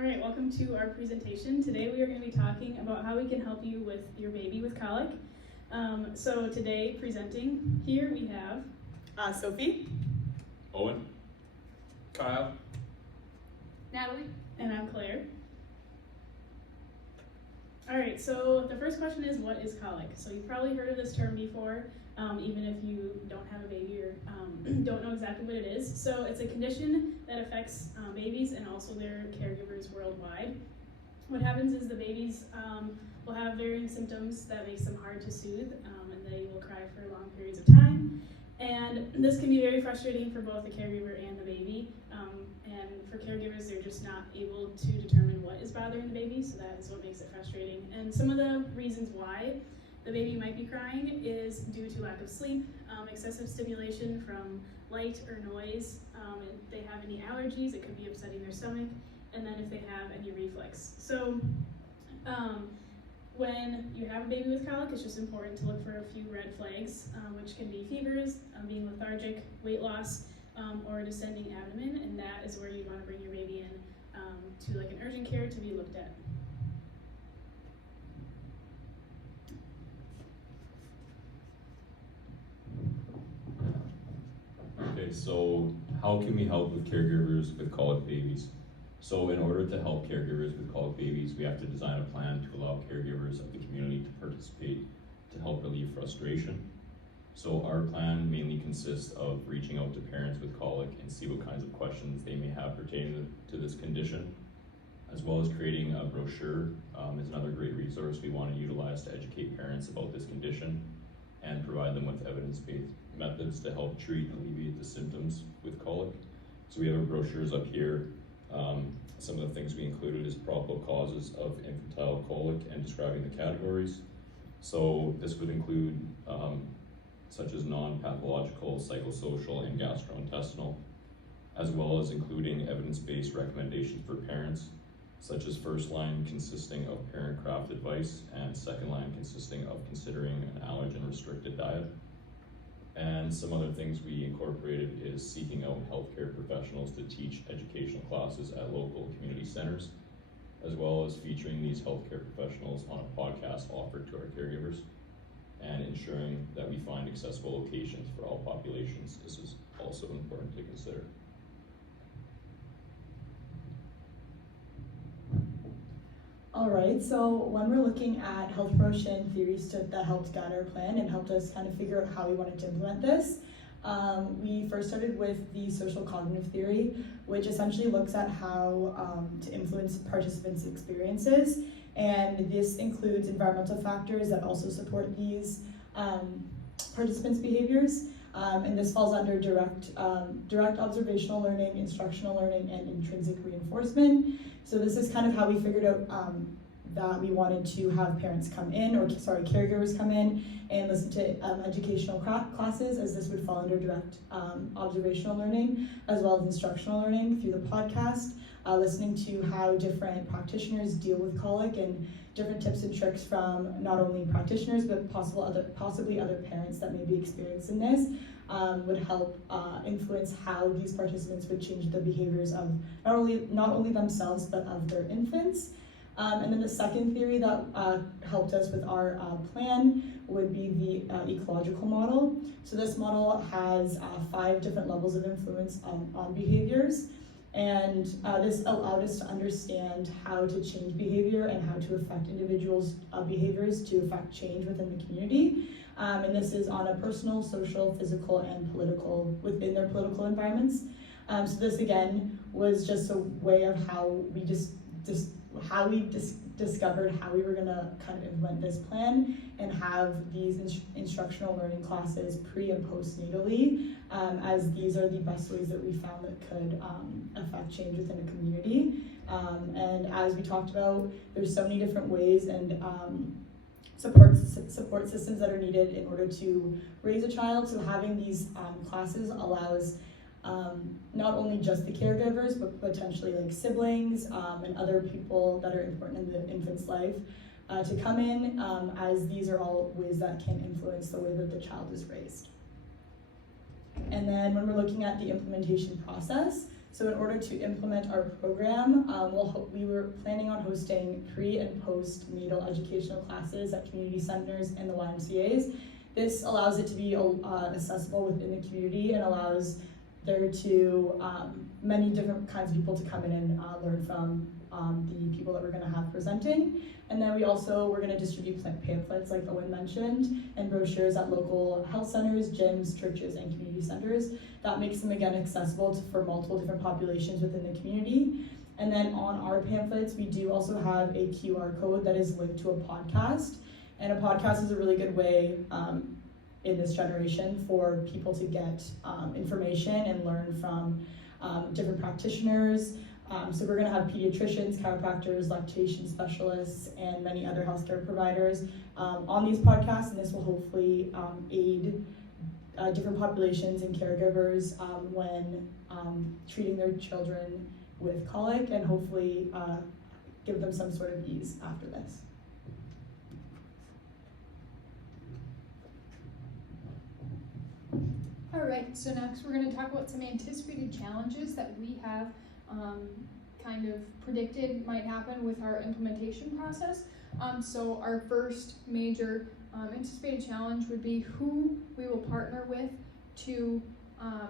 All right, welcome to our presentation. Today we are going to be talking about how we can help you with your baby with colic. So today presenting here we have Sophie, Owen, Kyle, Natalie, and I'm Claire. All right, so the first question is, what is colic? So you've probably heard of this term before, even if you don't have a baby or don't know exactly what it is. So it's a condition that affects babies and also their caregivers worldwide. What happens is the babies will have varying symptoms that makes them hard to soothe, and they will cry for long periods of time. And this can be very frustrating for both the caregiver and the baby. And for caregivers, they're just not able to determine what is bothering the baby, so that is what makes it frustrating. And some of the reasons why the baby might be crying is due to lack of sleep, excessive stimulation from light or noise. If they have any allergies, it could be upsetting their stomach, and then if they have any reflux. So when you have a baby with colic, it's just important to look for a few red flags, which can be fevers, being lethargic, weight loss, or descending abdomen, and that is where you want to bring your baby in to like an urgent care to be looked at. Okay, so how can we help with caregivers with colic babies? So in order to help caregivers with colic babies, we have to design a plan to allow caregivers of the community to participate to help relieve frustration. So our plan mainly consists of reaching out to parents with colic and see what kinds of questions they may have pertaining to this condition, as well as creating a brochure is another great resource we want to utilize to educate parents about this condition and provide them with evidence-based methods to help treat and alleviate the symptoms with colic. So we have our brochures up here. Some of the things we included is probable causes of infantile colic and describing the categories. So this would include such as non-pathological, psychosocial, and gastrointestinal, as well as including evidence-based recommendations for parents, such as first line consisting of parent-craft advice and second line consisting of considering an allergen-restricted diet. And some other things we incorporated is seeking out healthcare professionals to teach educational classes at local community centers, as well as featuring these healthcare professionals on a podcast offered to our caregivers, and ensuring that we find accessible locations for all populations. This is also important to consider. All right, so when we're looking at health promotion theories that helped guide our plan and helped us kind of figure out how we wanted to implement this, we first started with the social cognitive theory, which essentially looks at how to influence participants' experiences. And this includes environmental factors that also support these participants' behaviors. And this falls under direct observational learning, instructional learning, and intrinsic reinforcement. So this is kind of how we figured out that we wanted to have caregivers come in and listen to educational classes, as this would fall under direct observational learning, as well as instructional learning through the podcast, listening to how different practitioners deal with colic and different tips and tricks from not only practitioners but possibly other parents that may be experiencing this, would help influence how these participants would change the behaviors of not only themselves but of their infants. And then the second theory that helped us with our plan would be the ecological model. So this model has 5 different levels of influence on behaviors. And this allowed us to understand how to change behavior and how to affect individuals' behaviors to affect change within the community. And this is on a personal, social, physical, and political, within their political environments. So this again was just a way of how we discovered how we were gonna kind of implement this plan and have these instructional learning classes pre and postnatally, as these are the best ways that we found that could affect change within a community. And as we talked about, there's so many different ways and support systems that are needed in order to raise a child. So having these classes allows not only just the caregivers, but potentially like siblings and other people that are important in the infant's life to come in, as these are all ways that can influence the way that the child is raised. And then when we're looking at the implementation process, So in order to implement our program, we were planning on hosting pre- and post-natal educational classes at community centers and the YMCAs. This allows it to be accessible within the community and allows there to many different kinds of people to come in and learn from the people that we're going to have presenting. And then we're going to distribute pamphlets like Owen mentioned and brochures at local health centers, gyms, churches, and community centers. That makes them again accessible for multiple different populations within the community. And then on our pamphlets, we do also have a QR code that is linked to a podcast. And a podcast is a really good way in this generation for people to get information and learn from different practitioners. So we're going to have pediatricians, chiropractors, lactation specialists, and many other healthcare providers on these podcasts, and this will hopefully aid different populations and caregivers when treating their children with colic, and hopefully give them some sort of ease after this. All right, so next we're going to talk about some anticipated challenges that we have kind of predicted might happen with our implementation process. So our first major anticipated challenge would be who we will partner with to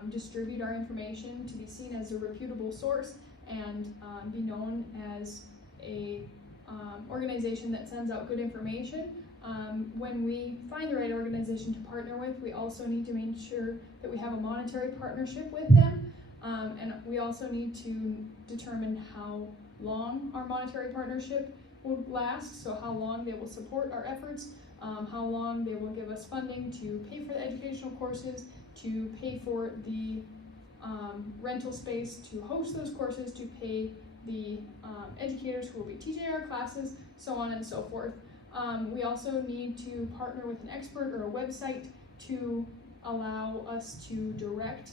distribute our information, to be seen as a reputable source and be known as a organization that sends out good information. When we find the right organization to partner with, we also need to make sure that we have a monetary partnership with them. And we also need to determine how long our monetary partnership will last, so how long they will support our efforts, how long they will give us funding to pay for the educational courses, to pay for the rental space to host those courses, to pay the educators who will be teaching our classes, so on and so forth. We also need to partner with an expert or a website to allow us to direct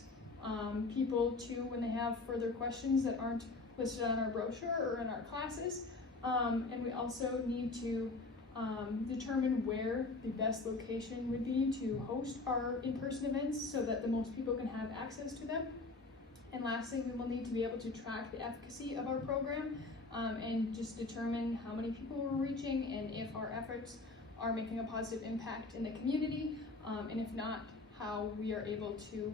people to when they have further questions that aren't listed on our brochure or in our classes. And we also need to determine where the best location would be to host our in-person events so that the most people can have access to them. And lastly, we will need to be able to track the efficacy of our program and just determine how many people we're reaching and if our efforts are making a positive impact in the community, and if not, how we are able to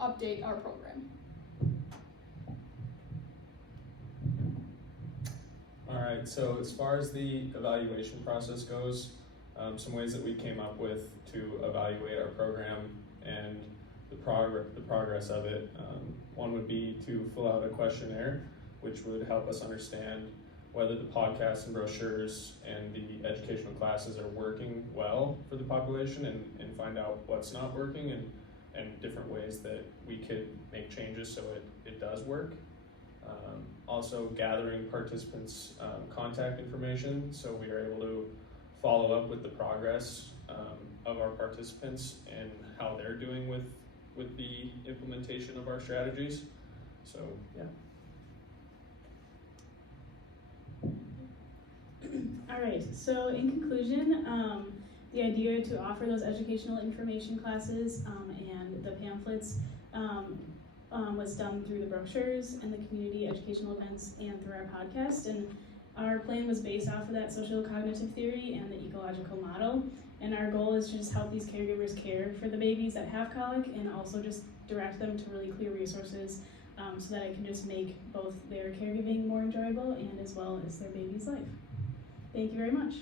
update our program. All right, so as far as the evaluation process goes, some ways that we came up with to evaluate our program and the progress of it. One would be to fill out a questionnaire, which would help us understand whether the podcasts and brochures and the educational classes are working well for the population, and find out what's not working and different ways that we could make changes so it does work. Also gathering participants' contact information, so we are able to follow up with the progress of our participants and how they're doing with the implementation of our strategies. So yeah. All right, so in conclusion, the idea to offer those educational information classes and the pamphlets was done through the brochures and the community educational events and through our podcast. And our plan was based off of that social cognitive theory and the ecological model. And our goal is to just help these caregivers care for the babies that have colic and also just direct them to really clear resources so that it can just make both their caregiving more enjoyable and as well as their baby's life. Thank you very much.